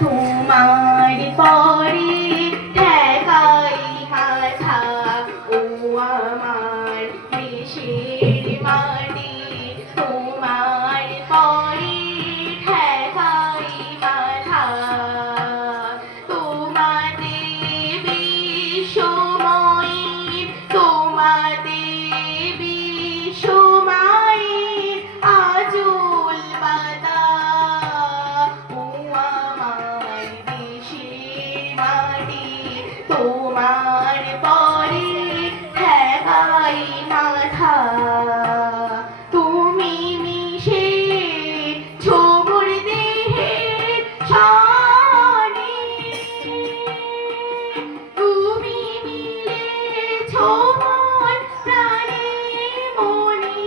তোমার পরে ঠেকাই মাথা ও আমার দেশের মাটি তোমার পরে ঠেকাই মাথা তোমাতে বিশ্বময় তোমাতে বিশ্বময় আজল বাতা ও আমার দেশের মাটি তোমার পরে ঠেকাই মাথা তুমি মিশে ছোবর দেহের সানে তুমি মিলেছ মন প্রাণে মনে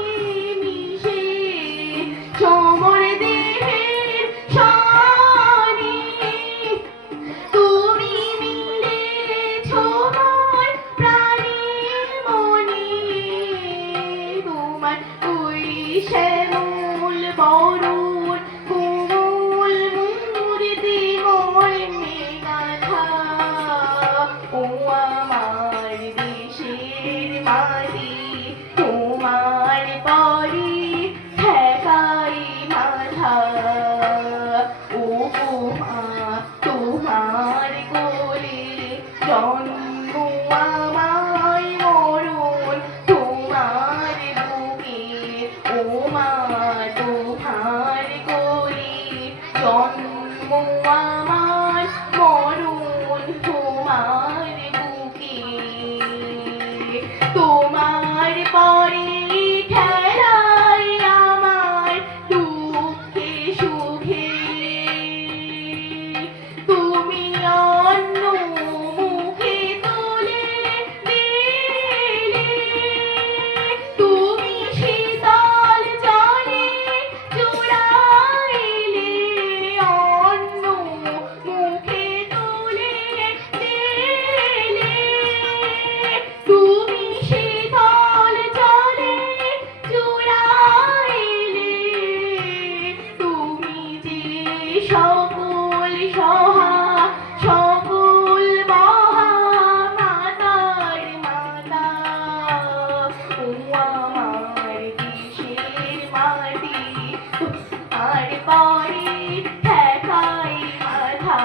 মিশে ছোবর দেহের সানে তুমি মিলেছ মন প্রাণে মনে তোমার ওই শ্যামল বরণ কোমল মূর্তি মোর মেঘাথা ও আমার দেশের মাটি তোমার পরে ঠেকাই মাথা ও মা তোমার কোলে জন্ম আমায় মরণ তোমার বুকে ও মা তোমার কোলে জন্ম আমার মরণ তোমার বুকে তোমার পরে ঠেলাই আমার দুঃখে সুখে তুমি অন্য মুখে তুলে দিলে তুমি শীতল জলে জুড়াইলে অন্য মুখে তুলে দিলে তুমি শীতল জলে জুড়াইলে তুমি যে সকল সহা সকল মহামাতার মাতা ও আমার দেশের মাটি আর পরে ঠেকাই মাথা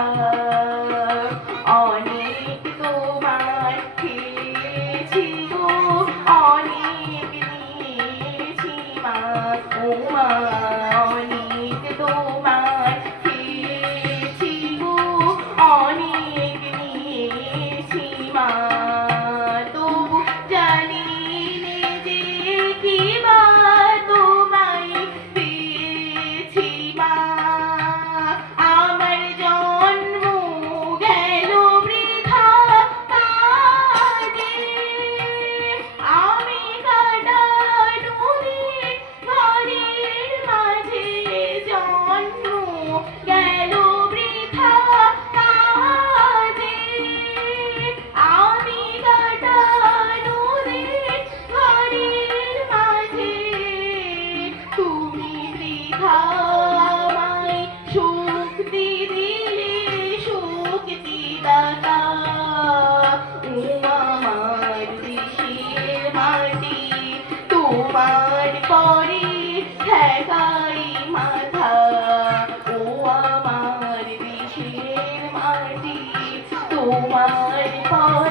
অনেক তোমার খেয়েছি গো অনেক নিয়েছি মা ও মা অনেক তোমার খেয়েছি গো অনেক নিয়েছি মা তবু জানি নে যে কি বা তোমায় পেয়েছি মা আমার জন্ম গেল বৃথা কাজে আমি কাটানো ঘরের মাঝে জন্ম গেল বৃথা কাজে আমি কাটানো ঘরের মাঝে তুমি বৃথা আমায় শক্তি দিলে শক্তি দাতা ও আমার দেশের মাটি তোমার পরে ঠেকাই মাথা ও আমার দেশের মাটি তোমার পরে